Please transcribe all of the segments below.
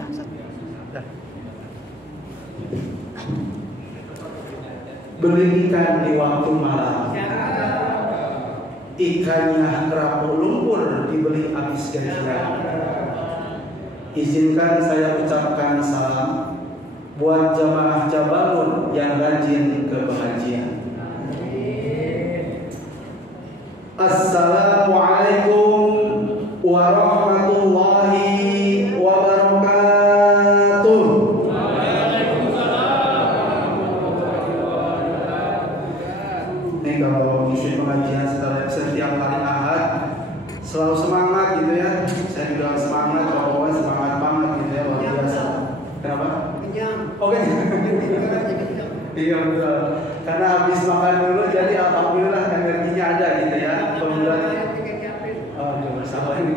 Dah. Beli ikan di waktu malam, ikannya kerapu lumpur dibeli habis gajian. Izinkan saya ucapkan salam buat jamaah Jabalun yang rajin ke pengajian. Assalamualaikum warahmatullahi wabarakatuh. Ini kalau isi pengajian setiap hari Ahad selalu semangat gitu ya. Saya juga semangat, pokoknya semangat banget gitu ya, luar biasa. Kenapa? Oke. Iya betul. Karena habis makan dulu jadi alhamdulillah energinya ada gitu ya. Kemudian coba sabar ini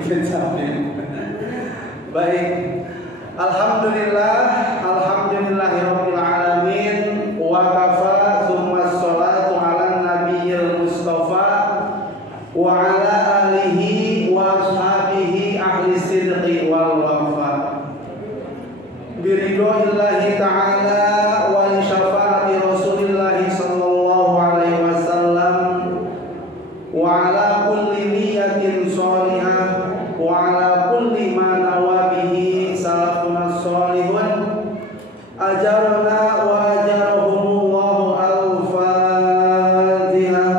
baik. Alhamdulillahirabbil alamin wa kafa tsumma sholatu ala nabiyil mustafa wa ala alihi wa ashabihi ahli sidqi wal wafa. Biridhoillahi ta'ala wa li syafaati Rasulillahi sallallahu alaihi wasallam wa ala kulli niyatin shalihah wa ala kulli ma nawa bihi salafuna shalihun ajarna wa ajarahumullahu al-Fatihah.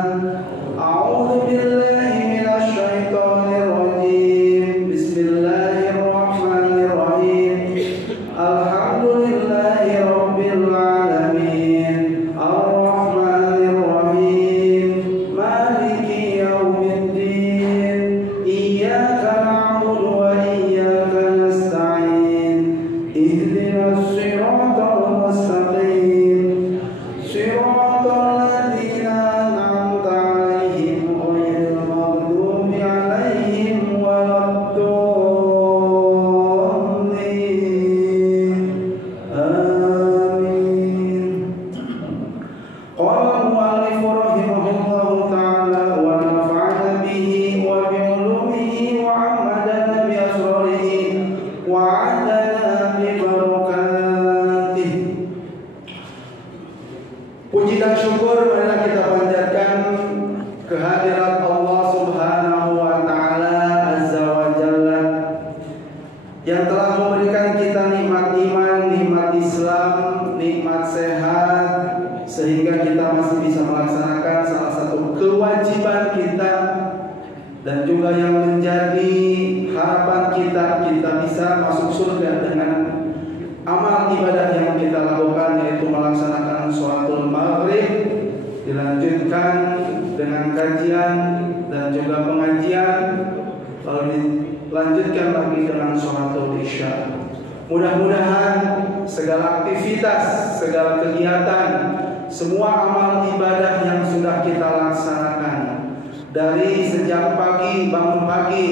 A'udzu billahi minasy syaithanir rajim. Bismillahirrahmanirrahim. Alhamdulillahi rabbil alamin. Ar-Rahmanir Rahim. Maliki yaumiddin. Iyyaka na'budu wa iyyaka nasta'in. Ihdinas siratal mustaqim. Siratal ladzina an'amta 'alaihim ghairil maghdubi 'alaihim waladdallin. Amin. Qala al-mu'allif rahimahullahu ta'ala wa nafa'ana bihi wa bi 'ulumihi wa 'ammadana bi asrarihi wa 'adana bi barakatihi. Puji dan syukur marilah kita panjatkan kehadirat Allah Subhanahu wa taala azza wa jalla yang telah memberikan kita nikmat iman, nikmat Islam, nikmat sehat, sehingga kita masih bisa melaksanakan salah satu kewajiban kita dan juga yang menjadi harapan kita bisa masuk surga dengan amal ibadah yang kita lakukan, yaitu melaksanakan sholatul maghrib, dilanjutkan dengan kajian dan juga pengajian, lalu dilanjutkan lagi dengan sholatul isya. Mudah-mudahan segala aktivitas, segala kegiatan, semua amal ibadah yang sudah kita laksanakan dari sejak pagi, bangun pagi.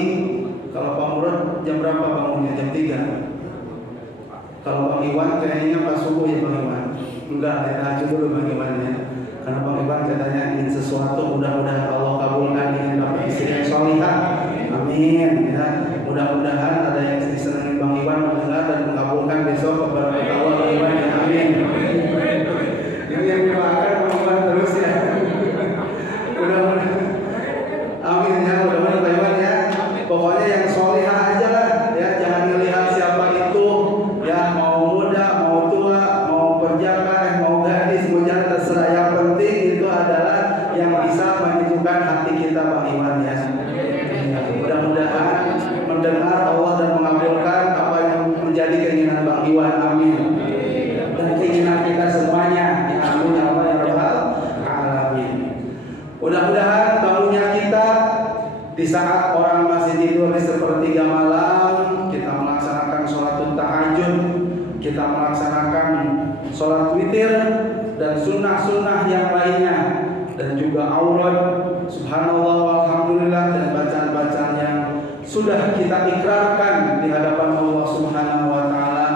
Kalau Pak Murad jam berapa bangunnya? Jam 3. Kalau Bang Iwan kayaknya pas subuh ya Bang Iwan. Enggak, tahajud dulu Bang Iwan ya. Karena Bang Iwan katanya ingin sesuatu, mudah-mudahan Allah kabulkan, ingin dapat istri yang sholihah. Amin ya. Mudah-mudahan ada yang disenangi Bang Iwan mendengar dan mengabulkan besok kepada Allah Bang Iwan ya. Amin. Ini yang dimakan Bang Iwan terus ya. Mudah-mudahan. Amin ya, mudah-mudahan Bang Iwan ya. Pokoknya yang sholihah aja lah ya, jangan melihat siapa itu ya, mau muda, mau tua, mau perjaka, mau gadis, mau jangan, terserah. Yang penting itu adalah yang bisa menyejukkan hati kita Bang Iwan ya. Mudah-mudahan mendengar Allah dan mengabulkan apa yang menjadi keinginan Bang Iwan. Amin. Dan keinginan kita semuanya. Amin ya Allah ya Rabbal alamin. Mudah-mudahan bangunnya kita di saat orang masih tidur di sepertiga malam, kita melaksanakan sholatul tahajud, kita melaksanakan sholat witir dan sunnah-sunnah yang lainnya, dan juga aurat, subhanallah, alhamdulillah, dan bacaan-bacaan yang sudah kita ikrarkan di hadapan Allah Subhanahu wa taala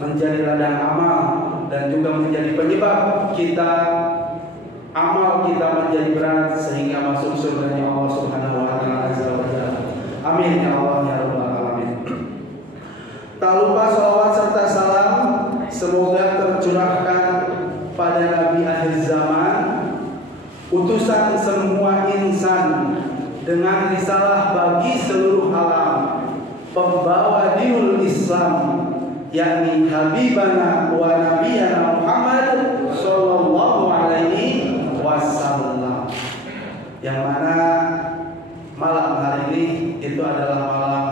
menjadi ladang amal dan juga menjadi penyebab kita amal kita menjadi berat sehingga masuk surga Allah Subhanahu wa taala. Amin ya Allah ya rabbal alamin. Tak lupa sholawat serta semoga tercurahkan pada Nabi akhir zaman, utusan semua insan dengan risalah bagi seluruh alam, pembawa dinul Islam, yakni Habibana wa Nabiyana Muhammad sallallahu alaihi wasallam. Yang mana malam hari ini itu adalah malam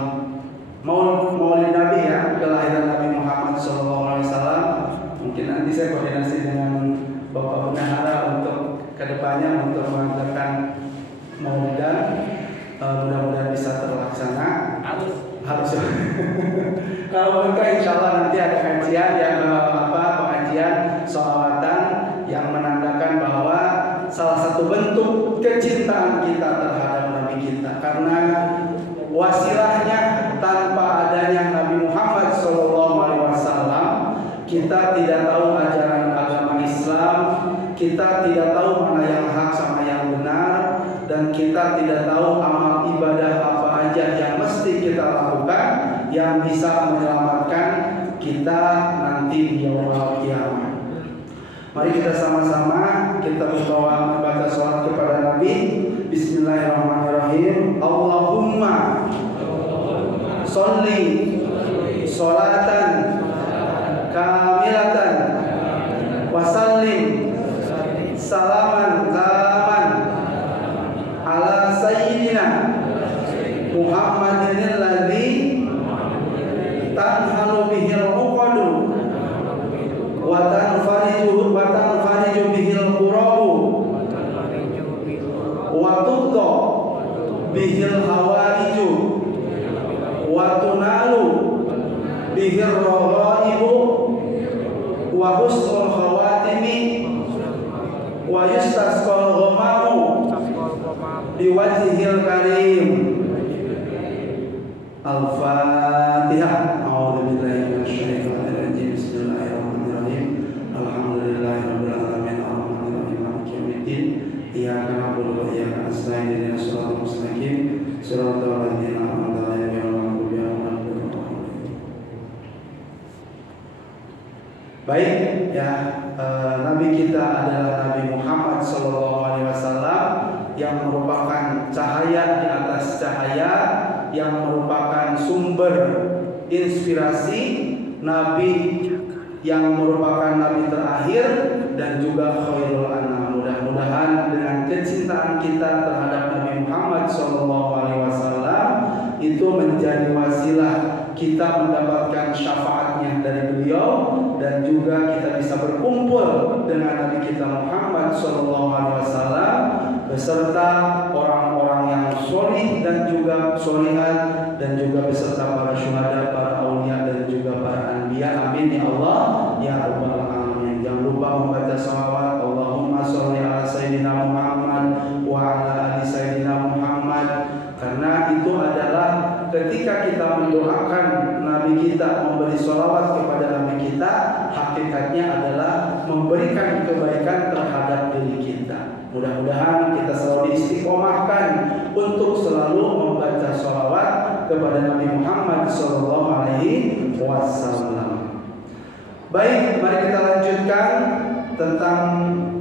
Maulid Nabi ya, kelahiran Nabi Muhammad sallallahu alaihi wasallam. Mungkin nanti saya koordinasi dengan Bapak Bendahara untuk kedepannya untuk mengadakan Maulidan, mudah-mudahan bisa terlaksana. Harus. Kalau enggak, insya Allah nanti ada kajian yang pengajian sholawatan yang menandakan bahwa salah satu bentuk kecintaan kita terhadap Nabi kita, karena wasilahnya tanpa adanya Nabi Muhammad SAW kita tidak tahu ajaran agama Islam, kita tidak tahu mana yang hak sama yang benar, dan kita tidak tahu amal ibadah apa aja yang mesti kita lakukan yang bisa menyelamatkan kita nanti di yaumul qiyamah. Mari kita sama-sama kita membaca salat kepada Nabi. Bismillahirrahmanirrahim. Allahumma sholli sholatan kamilatan wa sallim salaman taman ala sayyidina Muhammadin alladzi tanhalu bihil uqadu wa tanfariju bihil qurabu wa tudda bihil hawaiju wa tunalu bihil raghaibu wa husnul khawatimi wa yustasqal ghamamu biwajhil karim. Al-Fatihah. A'udzubillahi minasyaitonir rajim. Bismillahirrahmanirrahim. Alhamdulillahirabbil alamin arrahmanir rahim maliki yaumiddin. Iyyaka na'budu wa iyyaka nasta'in ihdinas siratal mustaqim siratal ladzina an'amta 'alaihim ghairil maghdubi 'alaihim waladdallin. Baik ya, Nabi kita adalah Nabi Muhammad SAW yang merupakan cahaya di atas cahaya, yang merupakan sumber inspirasi, Nabi yang merupakan Nabi terakhir dan juga khairul anam. Mudah-mudahan dengan kecintaan kita terhadap Nabi Muhammad SAW itu menjadi wasilah kita mendapatkan syafaatnya dari beliau, dan juga kita bisa berkumpul dengan Nabi kita Muhammad SAW beserta orang-orang yang solih dan juga solihat, dan juga beserta para syuhada, para aulia, dan juga para anbiya. Amin ya Allah ya rabbal alamin. Jangan lupa membaca shalawat. Allahumma sholli ala sayyidina Muhammad wa ala ali sayyidina Muhammad, karena itu adalah ketika kita mendoakan Nabi kita, memberi sholawat kepada Nabi kita, hakikatnya adalah memberikan kebaikan terhadap diri kita. Mudah-mudahan kita selalu diistiqomahkan untuk selalu membaca sholawat kepada Nabi Muhammad SAW. Baik, mari kita lanjutkan tentang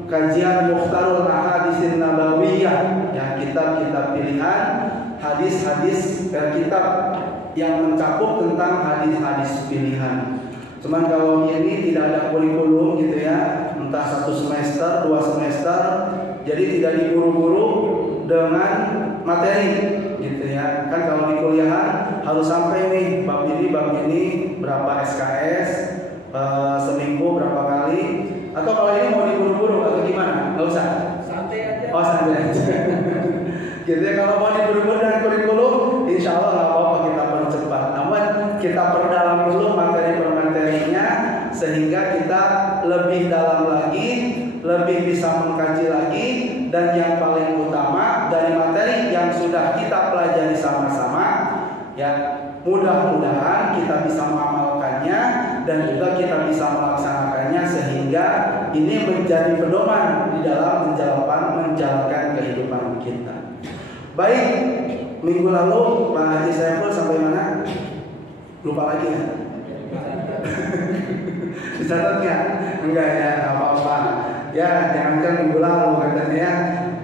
kajian Mukhtarul Ahaditsin Nabawiyah, ya, kitab-kitab pilihan hadis-hadis, kitab yang mencakup tentang hadis-hadis pilihan. Cuman kalau ini tidak ada kurikulum gitu ya, entah 1 semester, 2 semester, jadi tidak diburu-buru dengan materi gitu ya. Kan kalau di kuliahan harus sampai nih bab ini berapa SKS, seminggu berapa kali. Atau kalau ini mau diburu-buru atau gimana? Nggak usah. Santai aja. Oh, santai aja. Gitu ya, kalau mau diburu-buru dengan kurikulum, insya Allah nggak apa-apa, kita percepat. Namun kita perdalam dulu materi-materinya sehingga kita lebih dalam lagi, lebih bisa mengkaji lagi, dan yang paling utama dari materi yang sudah kita pelajari sama-sama, ya mudah-mudahan kita bisa mengamalkannya dan juga kita bisa melaksanakannya sehingga ini menjadi pedoman di dalam menjalankan kehidupan kita. Baik, minggu lalu Pak Haji Saiful sampai mana? Lupa lagi ya. Dicatat nggak? Enggak ya, apa-apa. Ya, jangankan minggu lalu katanya ya.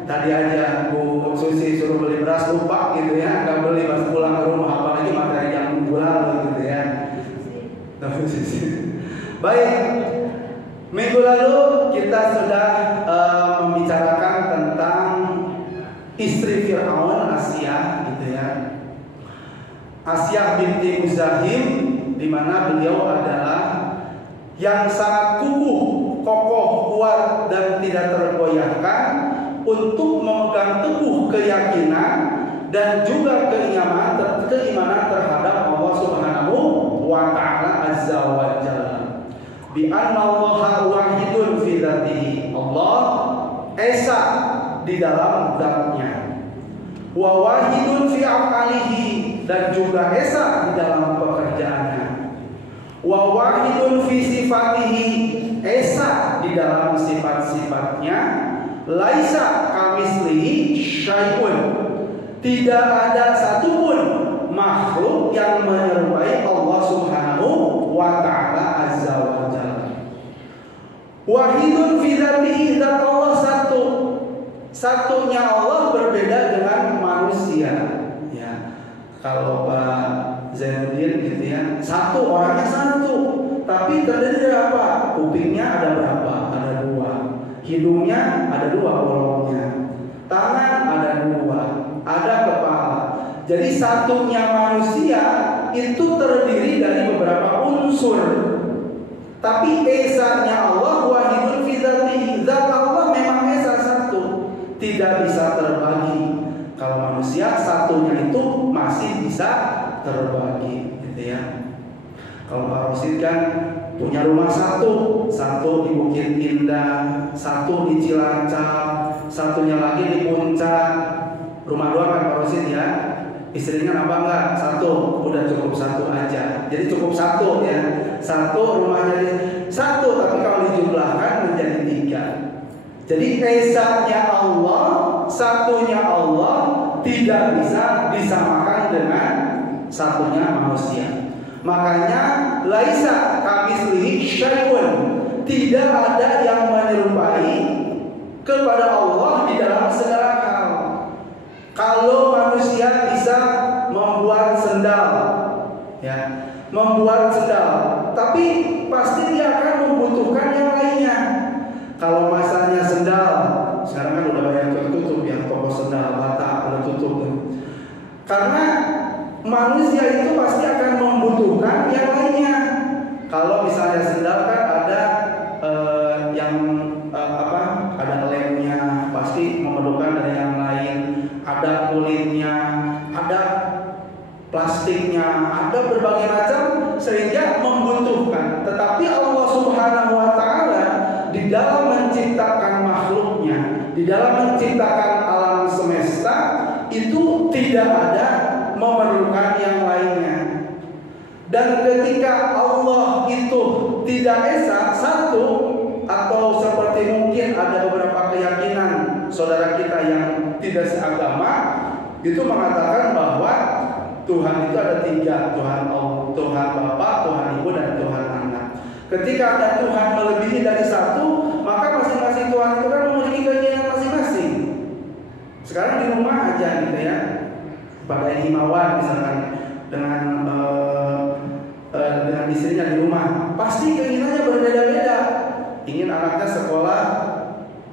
Tadi aja Bu Susi suruh beli beras lupa gitu ya, nggak beli pas pulang ke rumah, apalagi materi yang minggu lalu gitu ya. Baik, minggu lalu kita sudah membicarakan tentang istri Fir'aun, Asia gitu ya. Asia binti Muzahim, di mana beliau adalah yang sangat kukuh, kokoh, kuat dan tidak tergoyahkan untuk memegang teguh keyakinan dan juga keimanan terhadap Allah Subhanahu wa Ta'ala Azza wa Jalla. Bi anna Allah wahidun fi dzatihi. Allah esa di dalam zatnya. Wa wahidun fi af'alihi, dan juga esa di dalam pekerjaannya. Wa wahidun fi sifatihi, esa di dalam sifat-sifatnya. Laisa kamislihi syai'un, tidak ada satupun makhluk yang menyerupai Allah Subhanahu wa Ta'ala Azza wa Jalla. Wahidun fi dzatihi, dan Allah satu. Satunya Allah berbeda dengan manusia ya. Kalau Pak Zainuddin gitu ya, satu, orangnya satu, tapi terdiri dari apa? Kupingnya ada berapa? Ada dua. Hidungnya ada dua bolongnya. Tangan ada dua. Ada kepala. Jadi satunya manusia itu terdiri dari beberapa unsur. Tapi esanya Allah wahidun fi dzatihi. Zat Allah memang esa satu, tidak bisa terbagi. Kalau manusia satunya itu masih bisa terbagi gitu ya. Kalau Pak Rosid kan punya rumah satu di Bukit Indah, satu di Cilacap, satunya lagi di Puncak. Rumah dua kan Pak Rosid ya. Istrinya nambah enggak? Satu, udah cukup satu aja. Jadi cukup satu ya. Satu rumahnya satu, tapi kalau dijumlahkan menjadi tiga. Jadi esanya Allah, satunya Allah tidak bisa disamakan dengan satunya manusia. Makanya laisa kamislihi syai'un, tidak ada yang menyerupai kepada Allah di dalam segala hal. Kalau manusia bisa membuat sendal, ya, membuat sendal, tapi pasti dia akan membutuhkan yang lainnya. Kalau masanya sendal, sekarang kan udah banyak tertutup ya, toko sendal, bata udah tutup. Karena manusia itu pasti akan membutuhkan yang lainnya. Kalau misalnya sendal kan ada ada lemnya, pasti memerlukan dari yang lain. Ada kulitnya, ada plastiknya, ada berbagai macam sehingga membutuhkan. Tetapi Allah Subhanahu wa Ta'ala di dalam menciptakan makhluknya, di dalam menciptakan alam semesta itu tidak ada memerlukan yang lainnya. Dan ketika Allah itu tidak esa satu, atau seperti mungkin ada beberapa keyakinan saudara kita yang tidak seagama itu mengatakan bahwa Tuhan itu ada tiga, Tuhan Allah, Tuhan Bapa, Tuhan Ibu, dan Tuhan Anak. Ketika ada Tuhan melebihi dari satu, maka masing-masing Tuhan itu kan memiliki keinginan masing-masing. Sekarang di rumah aja gitu ya, pada himawan misalkan dengan istrinya di rumah, pasti keinginannya berbeda-beda. Ingin anaknya sekolah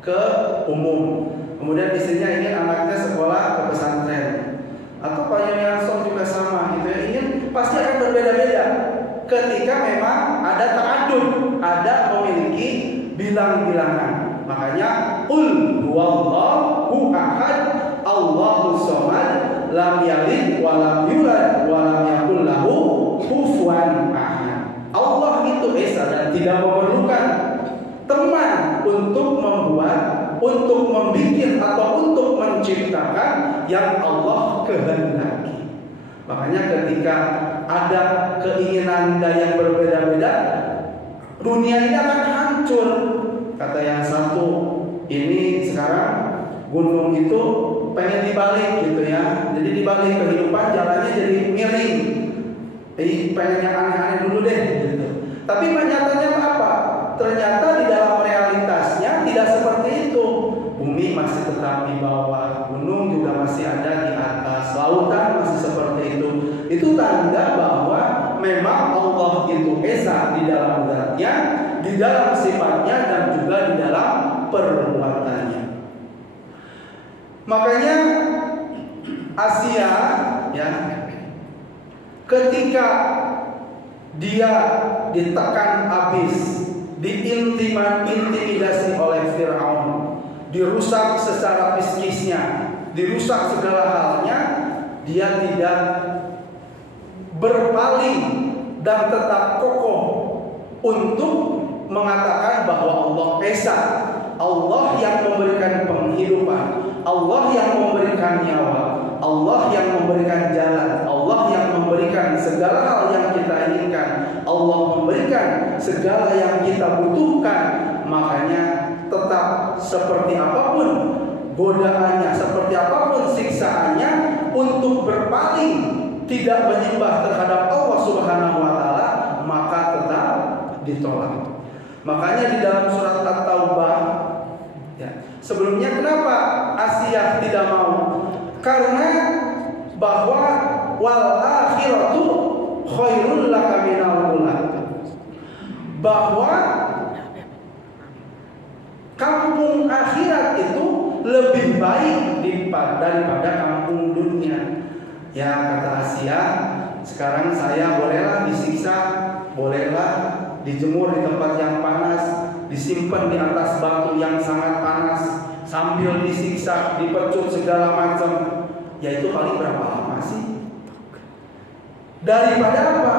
ke umum, kemudian istrinya ingin anaknya sekolah ke pesantren, atau Pak Yunarso juga sama gitu ya, ingin pasti akan berbeda-beda. Ketika memang ada ta'adud, ada memiliki bilang-bilangan. Makanya qul huwallahu ahad, Allahus samad, lam yalid wa lam yulad wa lam yakul lahu kufuwan ahad. Allah itu esa dan tidak memerlukan teman untuk membuat, untuk membikin atau untuk menciptakan yang Allah kehendaki. Makanya ketika ada keinginan yang berbeda-beda, dunia ini akan hancur. Kata yang satu, ini sekarang gunung itu pengen dibalik gitu ya. Jadi dibalik kehidupan, jalannya jadi miring. Pengen yang aneh-aneh dulu deh gitu. Tapi nyatanya apa? ternyata di dalam realitasnya tidak seperti itu. Bumi masih tetap di bawah, gunung juga masih ada di atas, lautan masih seperti itu. Itu tanda bahwa memang Allah itu esa di dalam zatnya, di dalam sifatnya, dan juga di dalam perbuatannya. Makanya Asia, ya, ketika dia ditekan habis, diintimidasi oleh Fir'aun, dirusak secara psikisnya, dirusak segala halnya, dia tidak berpaling dan tetap kokoh untuk mengatakan bahwa Allah esa, Allah yang memberikan penghidupan, Allah yang memberikan nyawa, Allah yang memberikan jalan, Allah yang memberikan segala hal yang kita inginkan, Allah memberikan segala yang kita butuhkan. Makanya tetap seperti apapun godaannya, seperti apapun siksaannya, untuk berpaling tidak menyembah terhadap Allah Subhanahu wa taala, maka tetap ditolak. Makanya di dalam surat At-Taubah, ya, sebelumnya kenapa Asia tidak mau? Karena bahwa wal akhiratu khairul laka minal ula, bahwa kampung akhirat itu lebih baik daripada kampung dunia. Ya, kata Asia, sekarang saya bolehlah disiksa, bolehlah dijemur di tempat yang panas, disimpan di atas batu yang sangat panas, sambil disiksa, dipecut segala macam. Ya, itu paling berapa lama sih? Daripada apa?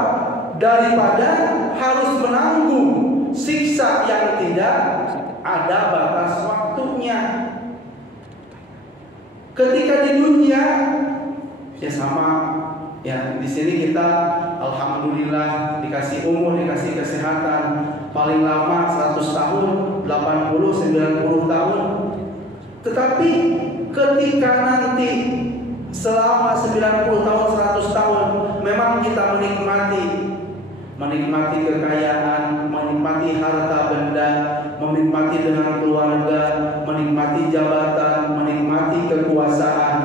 Daripada harus menanggung siksa yang tidak ada batas waktunya. Ketika di dunia, ya sama, ya di sini kita alhamdulillah dikasih umur, dikasih kesehatan, paling lama 100 tahun, 80, 90 tahun. Tetapi ketika nanti selama 90 tahun, 100 tahun memang kita menikmati kekayaan, menikmati harta benda, menikmati dengan keluarga, menikmati jabatan, menikmati kekuasaan.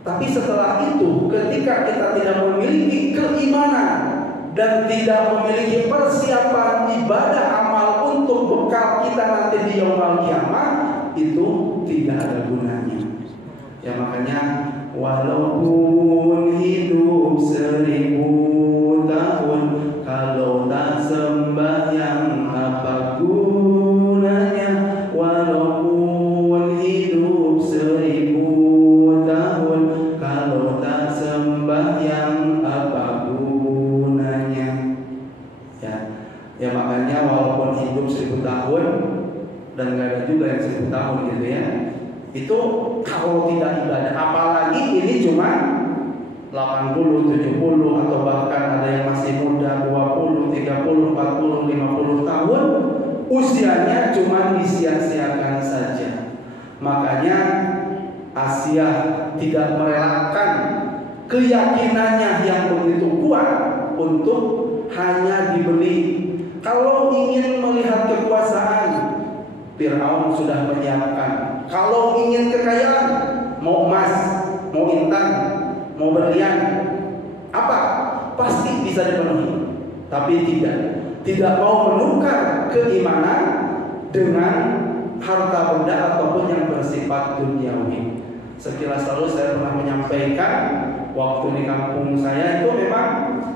Tapi setelah itu, ketika kita tidak memiliki keimanan dan tidak memiliki persiapan ibadah amal untuk bekal kita nanti di yaumul kiamah, itu tidak ada gunanya. Ya, makanya walaupun hidup 1000 tahun, kalau tak sembahyang apa gunanya? Walaupun hidup 1000 tahun, kalau tak sembahyang apa gunanya? Ya makanya walaupun hidup 1000 tahun dan gak ada juga yang 1000 tahun gitu ya, itu kalau tidak ibadah, apalagi ini cuma 80, 70 atau bahkan ada yang masih muda 20, 30, 40, 50 tahun, usianya cuma disia-siakan saja. Makanya Asia tidak merelakan keyakinannya yang begitu kuat untuk hanya dibeli. Kalau ingin melihat kekuasaan, Fir'aun sudah menyiapkan. Kalau ingin kekayaan, mau emas, mau intan, mau berlian, apa? Pasti bisa dipenuhi. Tapi tidak mau menukar keimanan dengan harta benda ataupun yang bersifat duniawi. Sekilas lalu saya pernah menyampaikan, waktu di kampung saya itu memang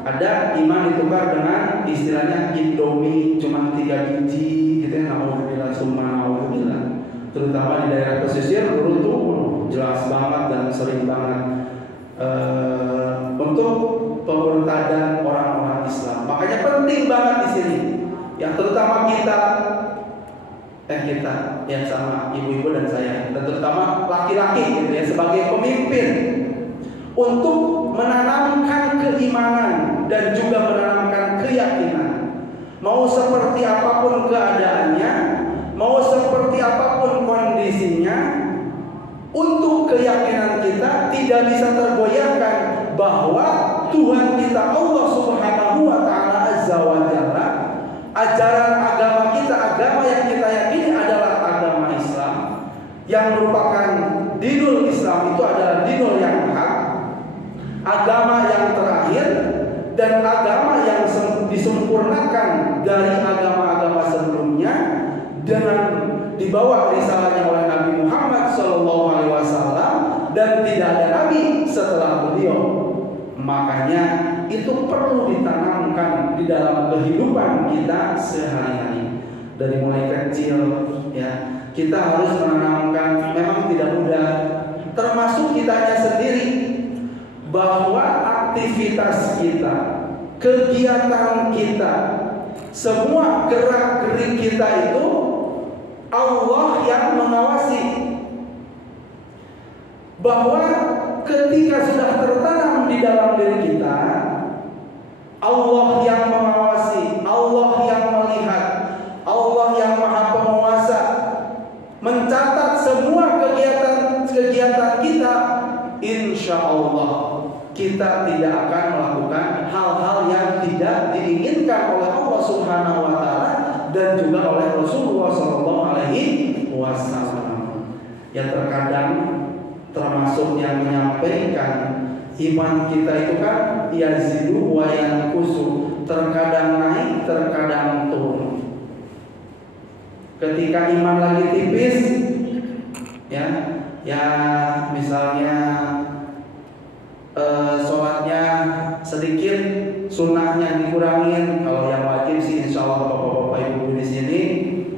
ada iman ditukar dengan istilahnya Indomie cuma 3 biji gitu ya, nauzubillah summa nauzubillah. Terutama di daerah pesisir dulu tuh jelas banget dan sering banget untuk pemurtadan orang-orang Islam. Makanya penting banget di sini, yang terutama kita yang sama ibu-ibu dan saya, dan terutama laki-laki gitu ya, sebagai pemimpin, untuk menanamkan keimanan dan juga menanamkan keyakinan. Mau seperti apapun keadaannya, mau seperti apapun kondisinya, untuk keyakinan kita tidak bisa tergoyahkan bahwa Tuhan kita Allah Subhanahu wa taala Azza wa Jalla, ajaran yang merupakan dinul Islam itu adalah dinul yang hak, agama yang terakhir, dan agama yang disempurnakan dari agama-agama sebelumnya dengan dibawa risalahnya oleh Nabi Muhammad SAW, dan tidak ada nabi setelah beliau. Makanya itu perlu ditanamkan di dalam kehidupan kita sehari-hari. Dari mulai kecil ya, kita harus menanamkan, memang tidak mudah, termasuk kitanya sendiri, bahwa aktivitas kita, kegiatan kita, semua gerak-gerik kita itu Allah yang mengawasi. Bahwa ketika sudah tertanam di dalam diri kita, Allah yang mengawasi, Allah yang melihat, Allah yang Maha Penguasa, mencatat semua kegiatan kita. Insya Allah kita tidak akan melakukan hal-hal yang tidak diinginkan oleh Allah Subhanahu wa Ta'ala dan juga oleh Rasulullah SAW. Yang terkadang termasuk yang menyampaikan iman kita itu kan yazidu wa yanqusu, terkadang naik, terkadang turun. Ketika iman lagi tipis, ya misalnya sholatnya sedikit, sunnahnya dikurangin. Kalau yang wajib sih insya Allah bapak-bapak ibu di sini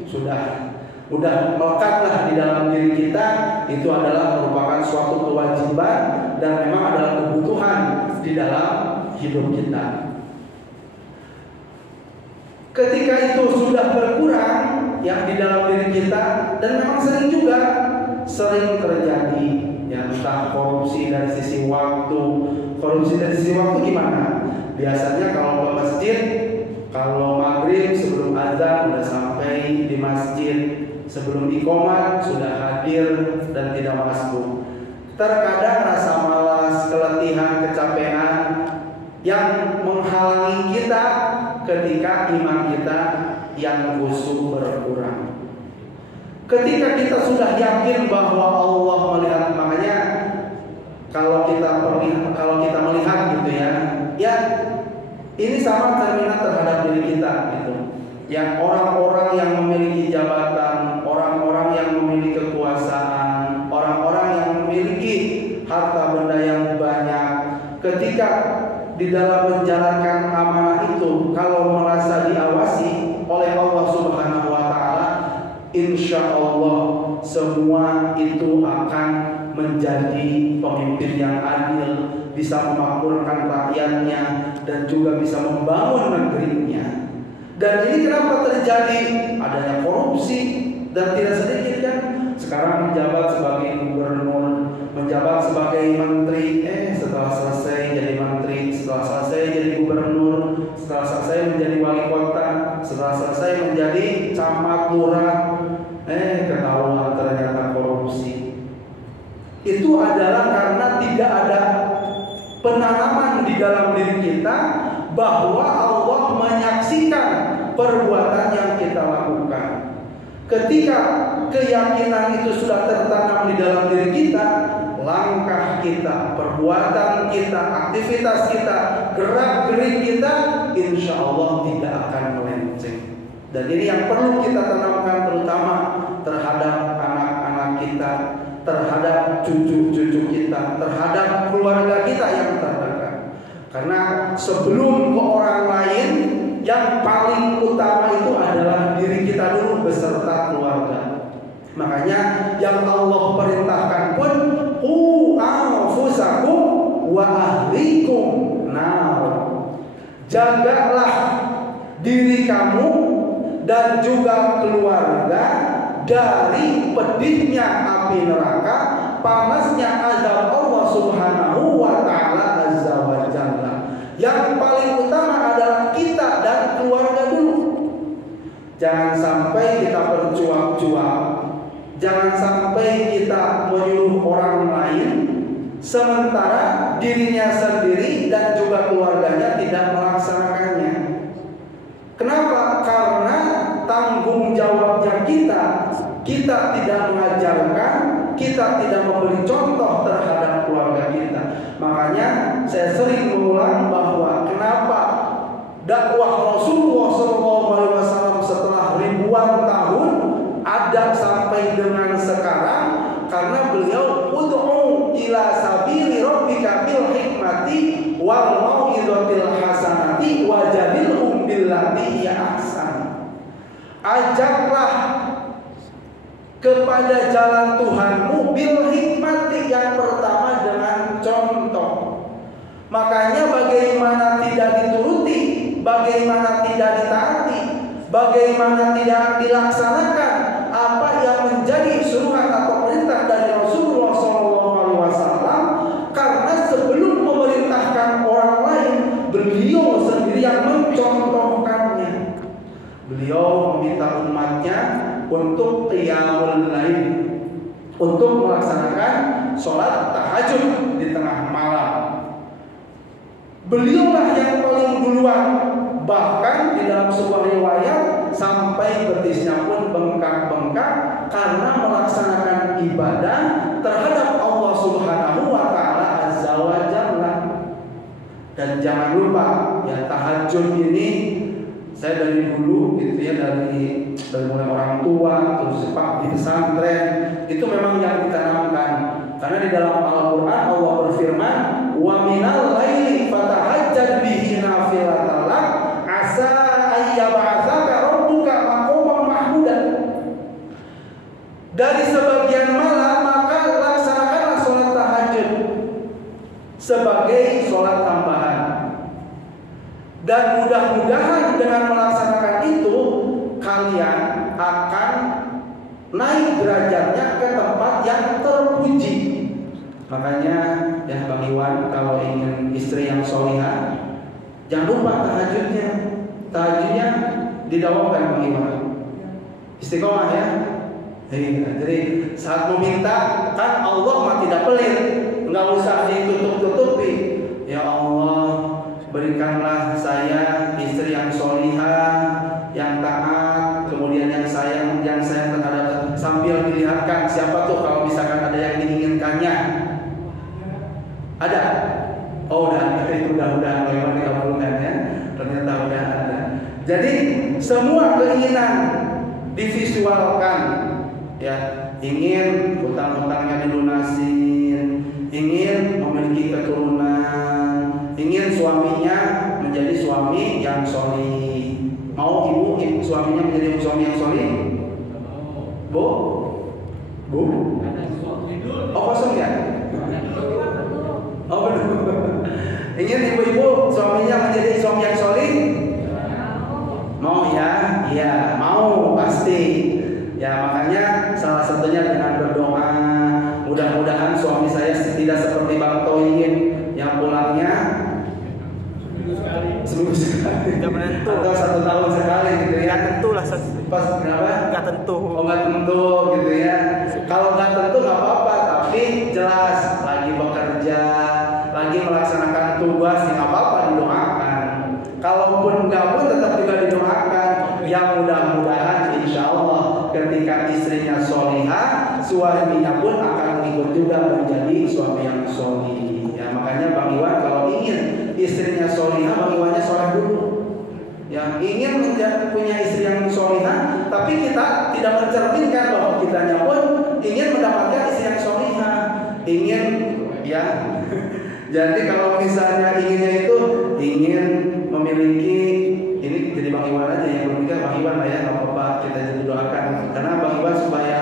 sudah melekatlah di dalam diri kita. Itu adalah merupakan suatu kewajiban dan memang adalah kebutuhan di dalam hidup kita. Ketika itu sudah berkurang yang di dalam diri kita, dan memang sering terjadi ya, entah korupsi dari sisi waktu. Korupsi dari sisi waktu gimana? Biasanya kalau ke masjid, kalau maghrib sebelum azan sudah sampai di masjid, sebelum iqomat sudah hadir dan tidak masuk. Terkadang rasa malas, keletihan, kecapean yang menghalangi kita ketika iman kita yang khusyuk berkurang. Ketika kita sudah yakin bahwa Allah melihat, makanya kalau kita melihat gitu ya ini sama cerminan terhadap diri kita gitu. Yang orang-orang yang memiliki jabatan, orang-orang yang memiliki kekuasaan, orang-orang yang memiliki harta benda yang banyak, ketika di dalam menjalankan amanah itu, kalau merasa diawasi oleh Allah Subhanahu wa Ta'ala, insya Allah semua itu akan menjadi pemimpin yang adil, bisa memakmurkan rakyatnya dan juga bisa membangun negerinya. Dan ini kenapa terjadi? Adanya korupsi, dan tidak sedikit kan sekarang menjabat sebagai gubernur, menjabat sebagai menteri, setelah selesai jadi menteri, setelah selesai jadi gubernur, setelah selesai menjadi wali kota, setelah selesai menjadi camat, lurah, ketahuan ternyata korupsi. Itu adalah karena tidak ada penanaman di dalam diri kita bahwa Allah menyaksikan perbuatan yang kita lakukan. Ketika keyakinan itu sudah tertanam di dalam diri kita, langkah kita, perbuatan kita, aktivitas kita, gerak-gerik kita, insya Allah tidak akan melenceng. Dan ini yang perlu kita tanamkan terutama terhadap anak-anak kita, terhadap cucu-cucu kita, terhadap keluarga kita yang terdekat. Karena sebelum ke orang lain, yang paling utama itu adalah diri kita dulu beserta keluarga. Makanya yang Allah perintahkan pun qu anfusakum wa ahlikum nar. Jagalah diri kamu dan juga keluarga dari pedihnya api neraka, panasnya azab Allah Subhanahu wa Ta'ala azza wa jalla. Yang paling utama adalah kita dan keluarga dulu. Jangan sampai kita berjuang-juang, jangan sampai kita menyuruh orang lain sementara dirinya sendiri dan juga keluarganya tidak melaksanakannya. Kenapa? Karena tanggung jawabnya kita kita tidak mengajarkan, kita tidak memberi contoh terhadap keluarga kita. Makanya saya sering mengulang bahwa kenapa dakwah Rasulullah SAW setelah ribuan tahun ada sampai dengan sekarang, karena beliau ud'u ila sabili rabbika bil hikmati wal mau'izatil hasanati wajadilhum billati hiya ahsan. Ajaklah kepada jalan Tuhanmu bil hikmati, yang pertama dengan contoh. Makanya bagaimana tidak dituruti, bagaimana tidak ditaati, bagaimana tidak dilaksanakan apa yang menjadi suruhan atau perintah dari Rasulullah SAW, karena sebelum memerintahkan orang lain, beliau sendiri yang mencontohkannya. Beliau meminta umatnya untuk qiyamul lail, untuk melaksanakan sholat tahajud di tengah malam. Beliaulah yang paling duluan, bahkan di dalam sebuah riwayat sampai betisnya pun bengkak-bengkak karena melaksanakan ibadah terhadap Allah Subhanahu wa Ta'ala Azza wa Jalla. Dan jangan lupa ya, tahajud ini saya dari dulu gitu ya, dari mulai orang tua terus di pesantren itu memang yang ditanamkan. Karena di dalam Al-Qur'an Allah berfirman, "Wa minal laili fatahajjad bihi nafilatan lak asa ayyab'atsaka rabbuka maqaman mahmudan." Dari sebagian malam maka laksanakanlah sholat tahajud sebagai sholat tambahan. Dan mudah-mudahan dengan melaksanakan itu kalian akan naik derajatnya ke tempat yang terpuji. Makanya ya Bang Iwan, kalau ingin istri yang solihah, jangan lupa tahajudnya. Tahajudnya didawamkan Bang Iwan. Istiqomah ya. Jadi saat meminta kan Allah mah tidak pelit, nggak usah ditutup-tutupi. Ya Allah, berikanlah saya istri yang solihah, yang taat, kemudian yang sayang terhadap, sambil dilihatkan siapa tuh kalau misalkan ada yang diinginkannya. Ada? Oh udah, itu udah lewat dikabulkan ya. Ternyata udah ada. Jadi semua keinginan divisualkan ya, ingin hutang-hutangnya dilunasin, ingin memiliki keturunan, ingin suaminya menjadi suami yang solih. Mau ibu suaminya menjadi suami yang solih? Bu? Oh kosong ya? Oh benar. Ingin ibu-ibu suaminya menjadi suami yang solih? Mau ya? Iya, mau pasti. Ya makanya salah satunya dengan berdoa, mudah-mudahan suami saya tidak seperti Bang Toyin yang pulangnya seminggu sekali, atau 1 tahun sekali gitu ya. Nggak tentu lah. Pas kenapa? Nggak tentu. Oh nggak tentu gitu ya. Kalau nggak tentu nggak apa-apa, tapi jelas lagi bekerja, lagi melaksanakan tugas, ya nggak apa-apa didoakan. Kalaupun nggak pun tetap juga didoakan. Yang mudah-mudahan insya Allah ketika istrinya solihah, suaminya pun akan ikut juga menjadi suami yang solih. Ya makanya Bang Iwan kalau ingin istrinya solihah, Bang Iwannya soleh dulu. Yang ingin punya istri yang solihah, tapi kita tidak mencerminkan bahwa kitanya pun ingin mendapatkan istri yang solihah, ingin ya. Jadi kalau misalnya inginnya itu ingin memiliki, ini jadi Bang Iwan aja yang berpikir, Bang Iwan lah ya, nggak apa-apa kita jadi doakan. Karena Bang Iwan supaya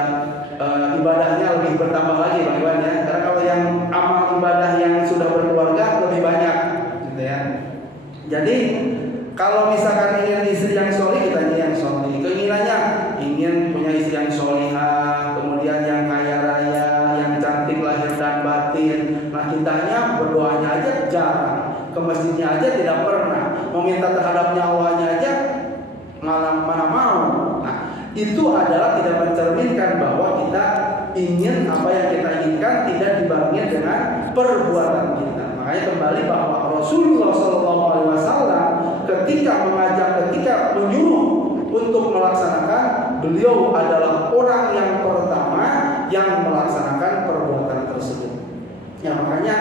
ibadahnya lebih bertambah lagi Bang Iwan ya. Karena kalau yang amal ibadah yang sudah berkeluarga lebih banyak, gitu ya. Jadi kalau misalkan ingin istri yang solih, kita yang solih. Keinginannya ingin punya istri yang solihah, kemudian yang kaya raya, yang cantik lahir dan batin. Nah kitanya berdoanya aja jarang, ke masjidnya aja tidak pernah, meminta terhadapnya Allahnya aja mana mau. Nah itu adalah tidak mencerminkan bahwa kita ingin apa yang kita inginkan tidak dibarengi dengan perbuatan kita. Makanya kembali bahwa Rasulullah SAW ketika mengajak, ketika menyuruh untuk melaksanakan, beliau adalah orang orang yang pertama yang melaksanakan perbuatan tersebut. Ya, makanya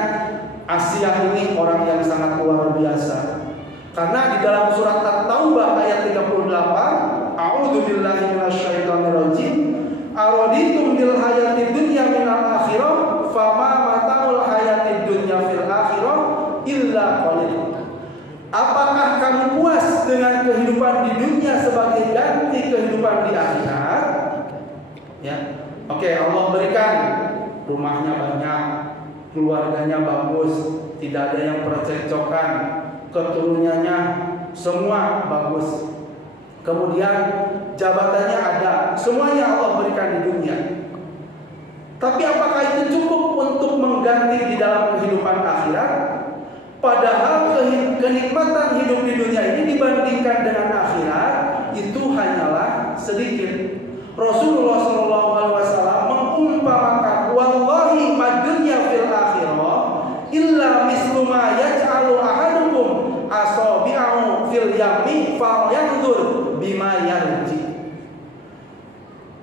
Asia ini orang yang sangat luar biasa. Karena di dalam surat At-Taubah ayat 38, A'udzubillahi minasyaitonirrajim, araditum bil hayatid dunya minal akhirah, fama mata'ul hayatid dunya fil akhirah illa qalil. Apakah kamu puas dengan kehidupan di dunia sebagai ganti kehidupan di akhirat? Ya. Oke, Allah berikan rumahnya banyak, keluarganya bagus, tidak ada yang percekcokan, keturunannya semua bagus. Kemudian jabatannya ada, semuanya Allah berikan di dunia. Tapi apakah itu cukup untuk mengganti di dalam kehidupan akhirat? Padahal kenikmatan hidup di dunia ini dibandingkan dengan akhirat itu hanyalah sedikit. Rasulullah SAW mengumpamakan, wallahi madunya fil akhirah illa mislu ma yaj'alu ahadukum asabi'ahu fil yami falyanzur bima yarji.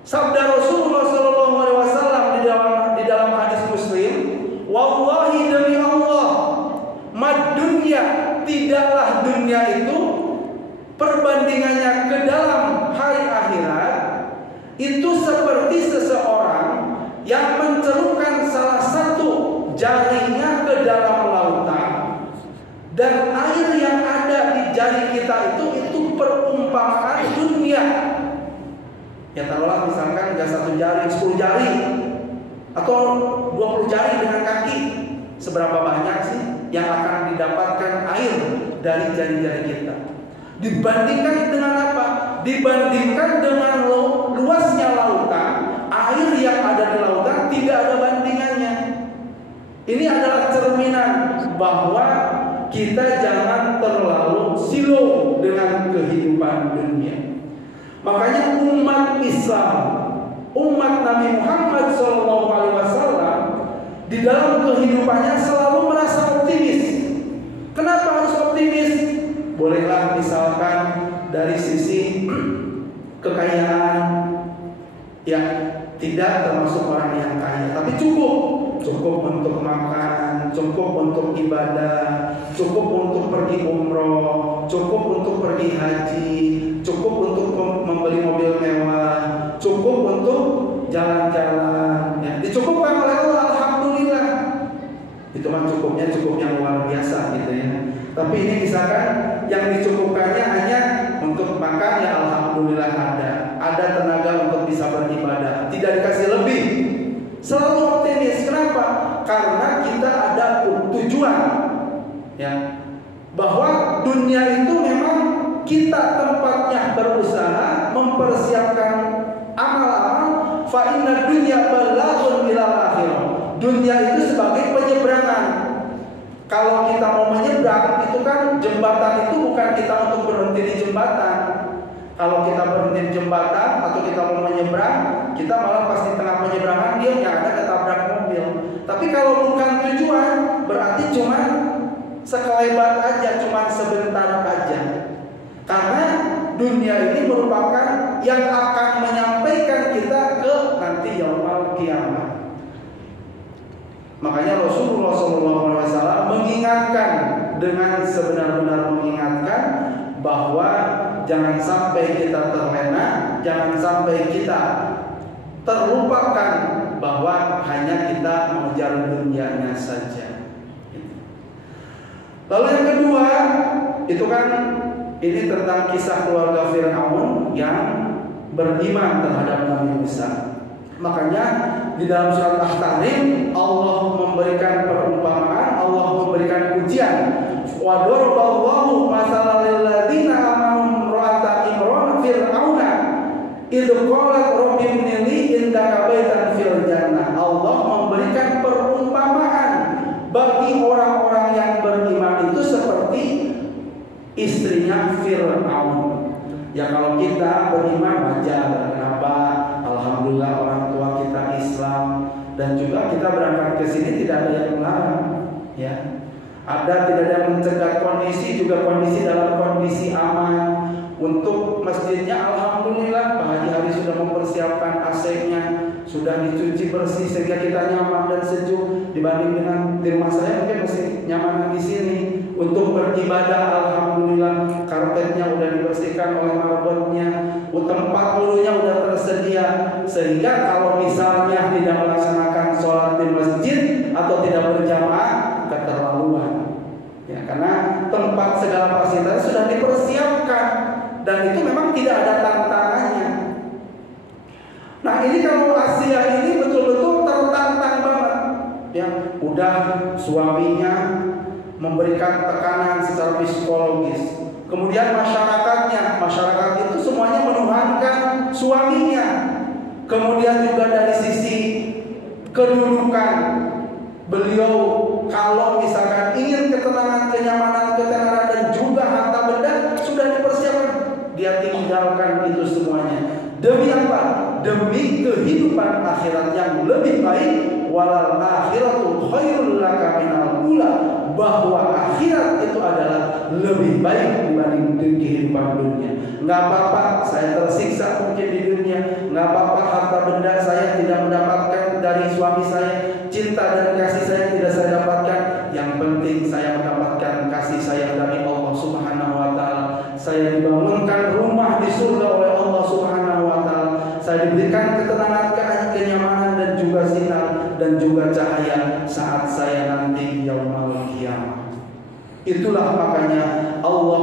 Sabda Rasulullah SAW di dalam hadis Muslim, wallahi demi Allah, madunya, tidaklah dunia itu perbandingannya ke dalam hari akhirat itu seperti seseorang yang mencelupkan salah satu jarinya ke dalam lautan, dan air yang ada di jari kita itu perumpamaan dunia. Ya, taruhlah misalkan gak 1 jari, 10 jari atau 20 jari dengan kaki, seberapa banyak sih yang akan didapatkan air dari jari-jari kita? Dibandingkan dengan apa? Dibandingkan dengan luasnya lautan, air yang ada di lautan tidak ada bandingannya. Ini adalah cerminan bahwa kita jangan terlalu silau dengan kehidupan dunia. Makanya umat Islam, umat Nabi Muhammad SAW di dalam kehidupannya selalu merasa optimis. Kenapa harus optimis? Bolehlah misalkan dari sisi kekayaan, ya tidak termasuk orang yang kaya, tapi cukup untuk makan, cukup untuk ibadah, cukup untuk pergi umroh, cukup untuk pergi haji, cukup untuk membeli mobil mewah, cukup untuk jalan-jalan, ya, dicukupkan oleh Allah, alhamdulillah. Itu mah cukup yang luar biasa gitu ya. Tapi ini misalkan yang dicukupkannya hanya untuk makan, ya alhamdulillah ada tenaga untuk bisa beribadah, tidak dikasih lebih. Selalu optimis. Kenapa? Karena kita ada tujuan, ya, bahwa dunia itu memang kita tempatnya berusaha mempersiapkan amal-amal. Fa inna dunya balaghun ilal akhirah. Dunia itu sebagai penyeberangan. Kalau kita mau menyeberang, itu kan jembatan itu bukan kita untuk berhenti di jembatan. Kalau kita berhenti di jembatan atau kita mau menyeberang, kita malah pas di tengah penyeberangan dia yang ada ketabrak mobil. Tapi kalau bukan tujuan, berarti cuma sekelebat aja, cuma sebentar aja. Karena dunia ini merupakan yang akan menyampaikan kita ke nanti yaumul kiamat. Makanya Rasulullah SAW mengingatkan dengan sebenar-benar mengingatkan bahwa jangan sampai kita terlena, jangan sampai kita terlupakan bahwa hanya kita mengejar dunianya saja. Lalu yang kedua, itu kan ini tentang kisah keluarga Fir'aun yang beriman terhadap Nabi Musa. Makanya di dalam surat At-Tahrim Allah memberikan perumpamaan, Allah memberikan ujian. Wa daraballahu mathalan lil ladzina amanu imra'ata imran fir'auna idh qalat rabbi ibni li indaka baitan fil jannah. Allah memberikan perumpamaan bagi orang-orang yang beriman itu seperti istrinya Fir'aun. Ya kalau kita beriman wajar, kenapa? Alhamdulillah orang tua kita Islam dan juga kita berangkat ke sini tidak ada yang melarang, ya. Tidak ada yang mencegah kondisi, juga kondisi dalam kondisi aman. Untuk masjidnya alhamdulillah Pak Haji hari tadi sudah mempersiapkan AC-nya, sudah dicuci bersih sehingga kita nyaman dan sejuk. Dibanding dengan di rumah saya mungkin masih nyaman di sini untuk beribadah. Alhamdulillah, karpetnya udah dibersihkan oleh marbotnya, tempat wudhunya udah tersedia, sehingga kalau misalnya tidak melaksanakan sholat di masjid atau tidak berjamaah keterlaluan. Ya, karena tempat segala fasilitas sudah dipersiapkan dan itu memang tidak ada tantangannya. Nah, ini kalau Asia ini betul-betul tertantang banget. Ya, udah suaminya memberikan tekanan secara psikologis. Kemudian masyarakat itu semuanya menuhankan suaminya. Kemudian juga dari sisi kedudukan, beliau kalau misalkan ingin ketenangan, kenyamanan, ketenaran dan juga harta benda sudah dipersiapkan, dia tinggalkan itu semuanya. Demi apa? Demi kehidupan akhirat yang lebih baik. Walal akhiratu khairul laka minal ula, bahwa akhirat itu adalah lebih baik dibanding kehidupan dunia. Nggak apa-apa saya tersiksa mungkin di dunia, nggak apa-apa harta benda saya tidak mendapatkan dari suami saya, cinta dan kasih saya tidak saya dapatkan. Yang penting saya mendapatkan kasih sayang dari Allah Subhanahu wa taala. Saya dibangunkan rumah di surga oleh Allah Subhanahu wa taala. Saya diberikan ketenangan, kenyamanan dan juga sinar dan juga cahaya saat saya nanti yaumul qiyamah. Itulah makanya Allah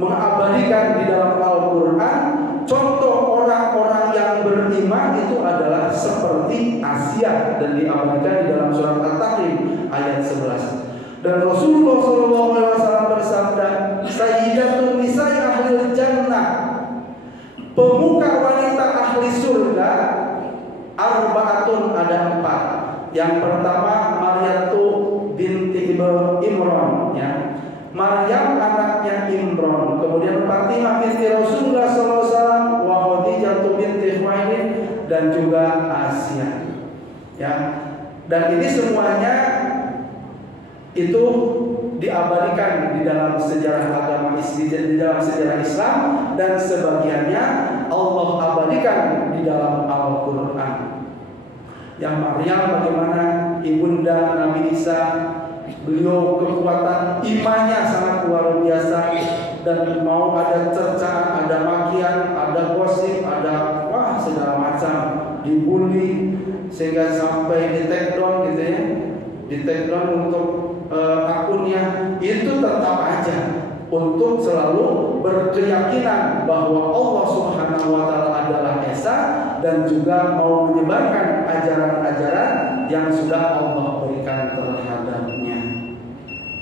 mengabadikan di dalam Al-Quran contoh orang-orang yang beriman itu adalah seperti Asia, dan diabadikan di dalam surat At-Tahrim ayat 11. Dan Rasulullah SAW bersabda, Sayyidatun nisa'i ahlil jannah, pemuka wanita ahli surga arba'atun, ada 4. Yang pertama Maryatu binti Imran, ya, Maryam anaknya Imran. Kemudian Fatimah binti Rasulullah SAW, wa Khadijah binti Khuwailid, dan juga Asia. Ya, dan ini semuanya itu diabadikan di dalam sejarah agama Islam, di dalam sejarah Islam, dan sebagiannya Allah abadikan di dalam Al-Quran. Yang Maryam bagaimana ibunda Nabi Isa, beliau kekuatan imannya sangat luar biasa, dan mau ada cercaan, ada makian, ada gosip, ada segala macam, dibully sehingga sampai di take down gitu ya, di take down untuk akunnya, itu tetap aja untuk selalu berkeyakinan bahwa Allah Subhanahu wa taala adalah Esa, dan juga mau menyebarkan ajaran-ajaran yang sudah Allah berikan terhadapnya.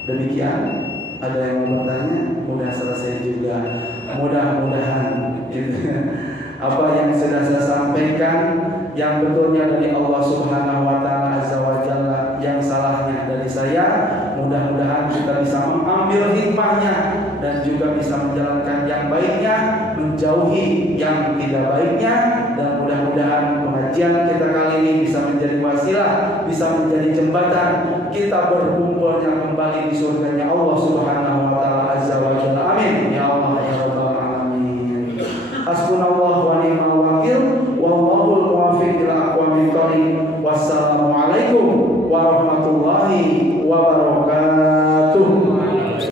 Demikian, ada yang mau bertanya? Mudah selesai juga. Mudah-mudahan gitu. Apa yang sudah saya sampaikan yang betulnya dari Allah Subhanahu wa taala Azza wa Jalla, yang salahnya dari saya. Mudah-mudahan kita bisa mengambil hikmahnya dan juga bisa menjalankan yang baiknya, menjauhi yang tidak baiknya, dan mudah-mudahan pengajian kita kali ini bisa menjadi wasilah, bisa menjadi jembatan kita berkumpulnya kembali di surganya Allah Subhanahu